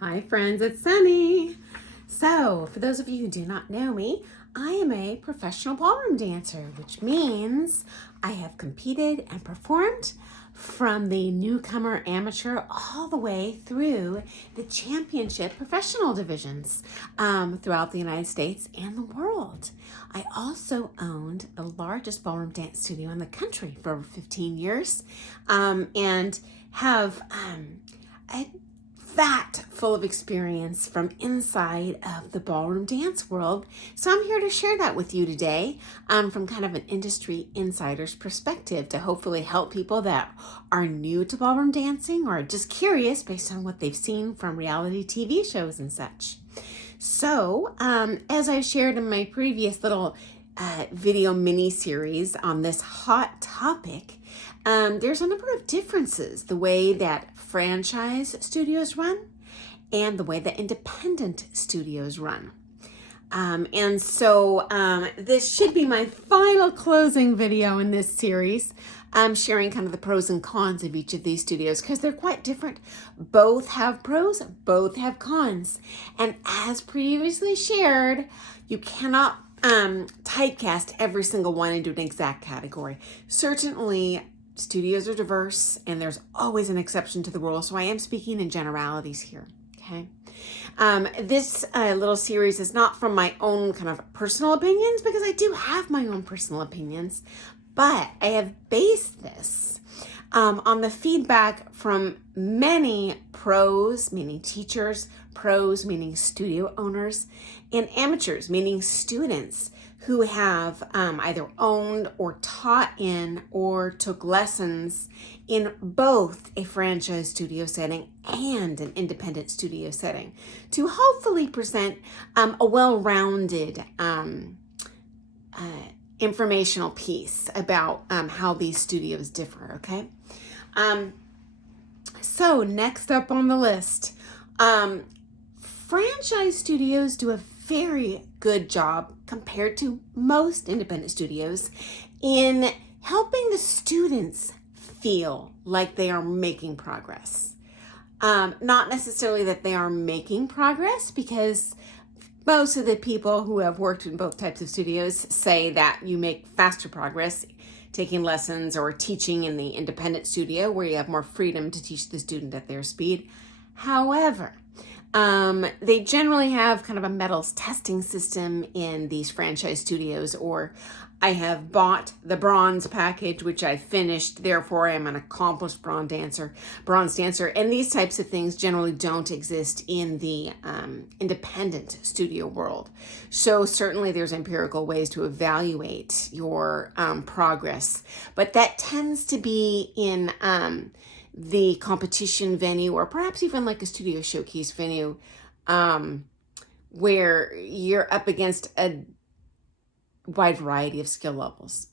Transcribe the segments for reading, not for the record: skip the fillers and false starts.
Hi friends, it's Sunny. So, for those of you who do not know me, I am a professional ballroom dancer, which means I have competed and performed from the newcomer amateur all the way through the championship professional divisions throughout the United States and the world. I also owned the largest ballroom dance studio in the country for over 15 years and have a vat full of experience from inside of the ballroom dance world. So I'm here to share that with you today from kind of an industry insider's perspective to hopefully help people that are new to ballroom dancing or just curious based on what they've seen from reality TV shows and such. So as I shared in my previous little video mini series on this hot topic, there's a number of differences the way that franchise studios run and the way that independent studios run. This should be my final closing video in this series, sharing kind of the pros and cons of each of these studios because they're quite different. Both have pros, both have cons. And as previously shared, you cannot typecast every single one into an exact category. Certainly, studios are diverse and there's always an exception to the rule. So I am speaking in generalities here. Okay. This little series is not from my own kind of personal opinions because I do have my own personal opinions, but I have based this on the feedback from many pros, meaning teachers, pros, meaning studio owners, and amateurs, meaning students who have either owned or taught in or took lessons in both a franchise studio setting and an independent studio setting to hopefully present a well-rounded informational piece about how these studios differ, okay? So next up on the list, franchise studios do a very good job compared to most independent studios in helping the students feel like they are making progress. Not necessarily that they are making progress, because most of the people who have worked in both types of studios say that you make faster progress taking lessons or teaching in the independent studio where you have more freedom to teach the student at their speed. However, they generally have kind of a medals testing system in these franchise studios, or I have bought the bronze package, which I finished, therefore I am an accomplished bronze dancer, and these types of things generally don't exist in the independent studio world. So certainly there's empirical ways to evaluate your progress, but that tends to be in the competition venue, or perhaps even like a studio showcase venue, where you're up against a wide variety of skill levels.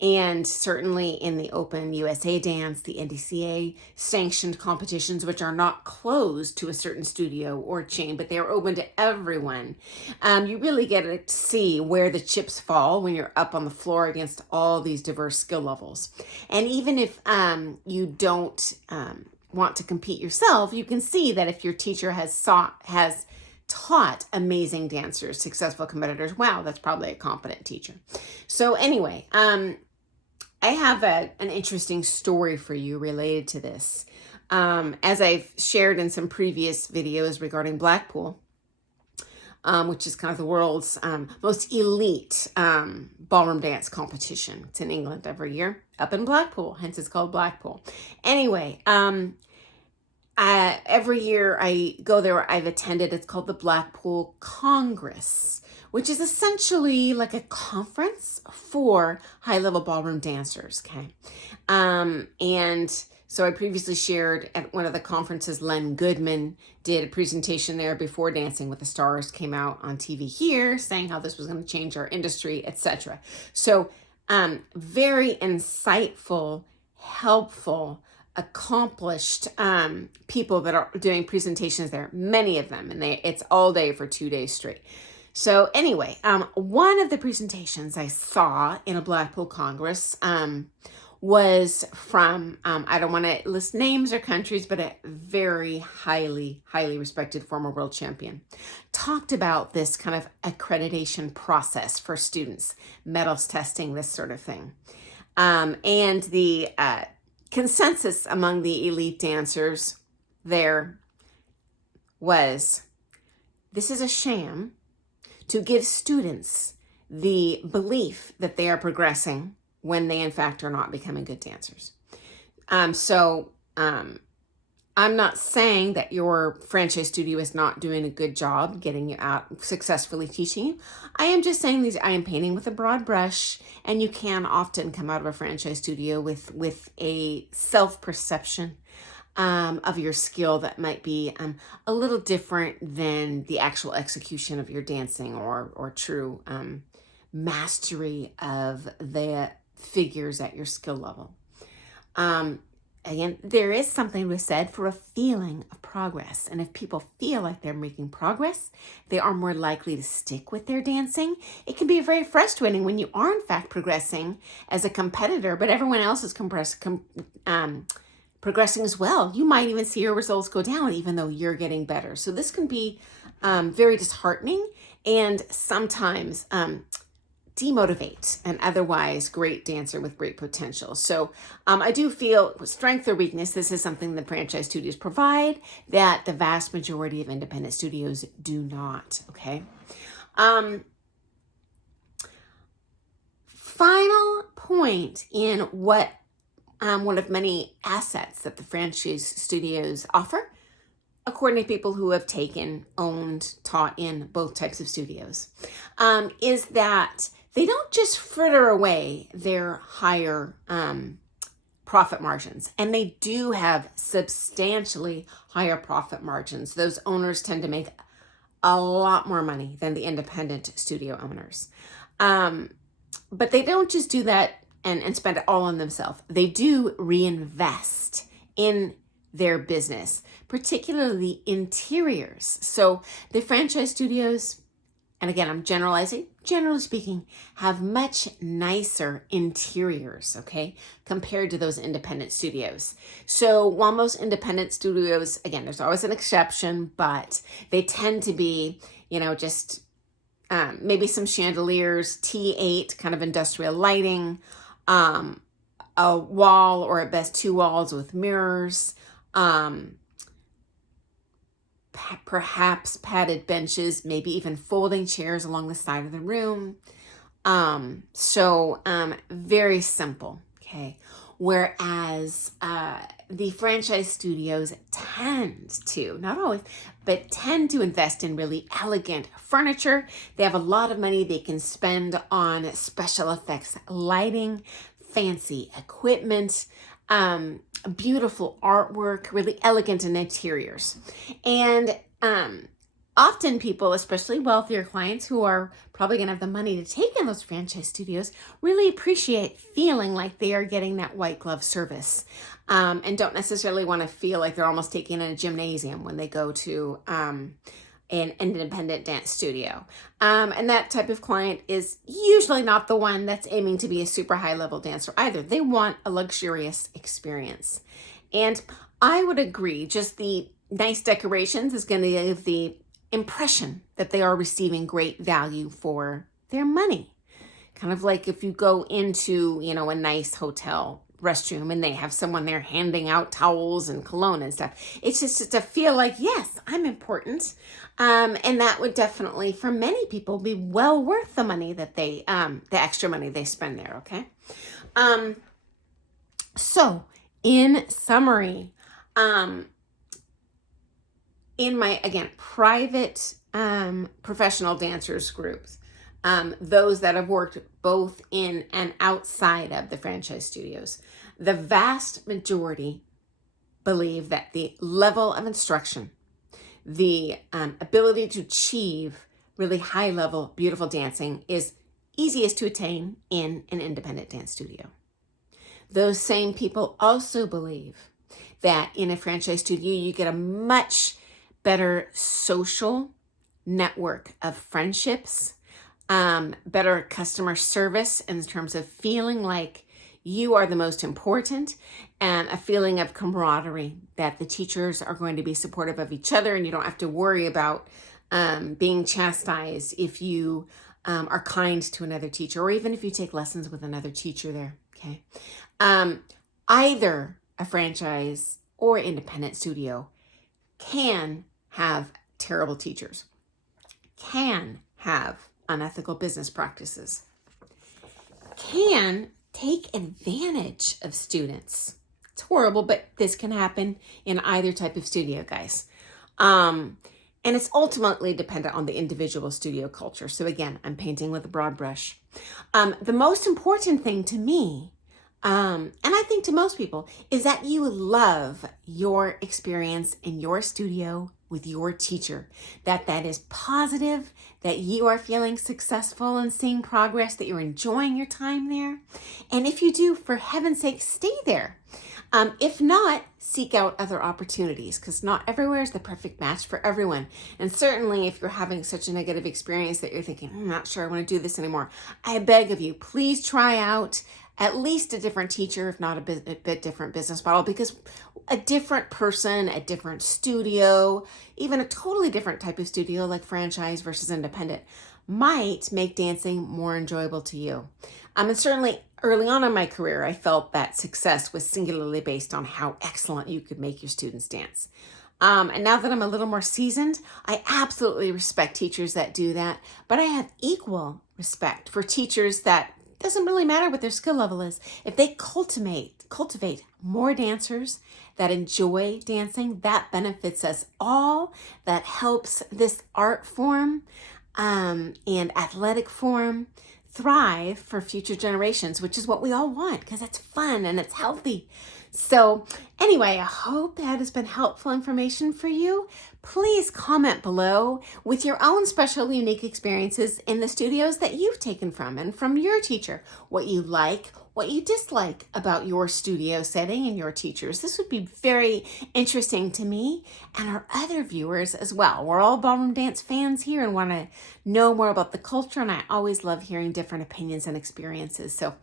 And certainly in the Open USA Dance, the NDCA sanctioned competitions, which are not closed to a certain studio or chain, but they are open to everyone. You really get to see where the chips fall when you're up on the floor against all these diverse skill levels. And even if you don't want to compete yourself, you can see that if your teacher has taught amazing dancers, successful competitors, wow, that's probably a competent teacher. So anyway, I have an interesting story for you related to this. As I've shared in some previous videos regarding Blackpool, which is kind of the world's most elite ballroom dance competition. It's in England every year, up in Blackpool, hence it's called Blackpool. Anyway, every year I go there, I've attended, it's called the Blackpool Congress, which is essentially like a conference for high-level ballroom dancers, okay? And so I previously shared at one of the conferences, Len Goodman did a presentation there before Dancing with the Stars came out on TV here, saying how this was going to change our industry, etc. So very insightful, helpful, accomplished people that are doing presentations there, many of them, and it's all day for 2 days straight. So anyway, one of the presentations I saw in a Blackpool Congress was from, I don't want to list names or countries, but a very highly, highly respected former world champion. Talked about this kind of accreditation process for students, medals testing, this sort of thing. And the consensus among the elite dancers there was, this is a sham to give students the belief that they are progressing when they in fact are not becoming good dancers. I'm not saying that your franchise studio is not doing a good job getting you out, successfully teaching you. I am just saying I am painting with a broad brush, and you can often come out of a franchise studio with a self-perception of your skill that might be a little different than the actual execution of your dancing or true mastery of the figures at your skill level. Again, there is something to be said for a feeling of progress. And if people feel like they're making progress, they are more likely to stick with their dancing. It can be very frustrating when you are in fact progressing as a competitor, but everyone else is progressing as well. You might even see your results go down even though you're getting better. So this can be very disheartening and sometimes demotivate an otherwise great dancer with great potential. So I do feel with strength or weakness, this is something that franchise studios provide that the vast majority of independent studios do not, okay? Final point in what one of many assets that the franchise studios offer, according to people who have taken, owned, taught in both types of studios, is that they don't just fritter away their higher profit margins, and they do have substantially higher profit margins. Those owners tend to make a lot more money than the independent studio owners. But they don't just do that and spend it all on themselves. They do reinvest in their business, particularly interiors. So the franchise studios, and again, I'm generalizing, generally speaking, have much nicer interiors, okay, compared to those independent studios. So while most independent studios, again, there's always an exception, but they tend to be, just maybe some chandeliers, T8 kind of industrial lighting, a wall or at best two walls with mirrors, perhaps padded benches, maybe even folding chairs along the side of the room. Very simple, okay? Whereas the franchise studios tend to, not always, but tend to invest in really elegant furniture. They have a lot of money they can spend on special effects lighting, fancy equipment, beautiful artwork, really elegant in interiors. And often people, especially wealthier clients who are probably going to have the money to take in those franchise studios, really appreciate feeling like they are getting that white glove service, and don't necessarily want to feel like they're almost taking in a gymnasium when they go to an independent dance studio. And that type of client is usually not the one that's aiming to be a super high level dancer either. They want a luxurious experience. And I would agree, just the nice decorations is going to give the impression that they are receiving great value for their money. Kind of like if you go into, a nice hotel restroom and they have someone there handing out towels and cologne and stuff. It's just to feel like, yes, I'm important. And that would definitely, for many people, be well worth the money that they, the extra money they spend there, okay? So in summary, in my, again, private professional dancers groups, those that have worked both in and outside of the franchise studios, the vast majority believe that the level of instruction, the ability to achieve really high level, beautiful dancing is easiest to attain in an independent dance studio. Those same people also believe that in a franchise studio, you get a much better social network of friendships, better customer service in terms of feeling like you are the most important, and a feeling of camaraderie that the teachers are going to be supportive of each other, and you don't have to worry about being chastised if you are kind to another teacher, or even if you take lessons with another teacher there. Okay. Either a franchise or independent studio can have terrible teachers, can have unethical business practices, can take advantage of students. It's horrible, but this can happen in either type of studio, guys. And it's ultimately dependent on the individual studio culture. So again, I'm painting with a broad brush. The most important thing to me, and I think to most people, is that you love your experience in your studio with your teacher, that is positive, that you are feeling successful and seeing progress, that you're enjoying your time there. And if you do, for heaven's sake, stay there. If not, seek out other opportunities, because not everywhere is the perfect match for everyone. And certainly if you're having such a negative experience that you're thinking, I'm not sure I want to do this anymore, I beg of you, please try out at least a different teacher, if not a bit different business model, because a different person, a different studio, even a totally different type of studio like franchise versus independent might make dancing more enjoyable to you. And certainly early on in my career, I felt that success was singularly based on how excellent you could make your students dance. And now that I'm a little more seasoned, I absolutely respect teachers that do that, but I have equal respect for teachers that doesn't really matter what their skill level is. If they cultivate more dancers that enjoy dancing, that benefits us all. That helps this art form and athletic form thrive for future generations, which is what we all want, because it's fun and it's healthy. So anyway, I hope that has been helpful information for you. Please comment below with your own special, unique experiences in the studios that you've taken from and from your teacher, what you like, what you dislike about your studio setting and your teachers. This would be very interesting to me and our other viewers as well. We're all ballroom dance fans here and want to know more about the culture, and I always love hearing different opinions and experiences. So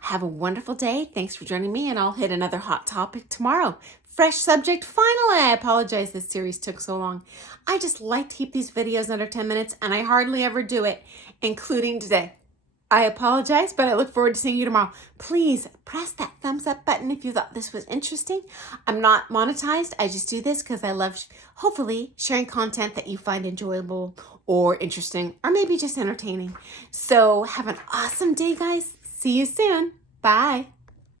have a wonderful day. Thanks for joining me, and I'll hit another hot topic tomorrow. Fresh subject. Finally, I apologize this series took so long. I just like to keep these videos under 10 minutes, and I hardly ever do it, including today. I apologize, but I look forward to seeing you tomorrow. Please press that thumbs up button if you thought this was interesting. I'm not monetized. I just do this because I love, hopefully, sharing content that you find enjoyable or interesting or maybe just entertaining. So have an awesome day, guys. See you soon. Bye.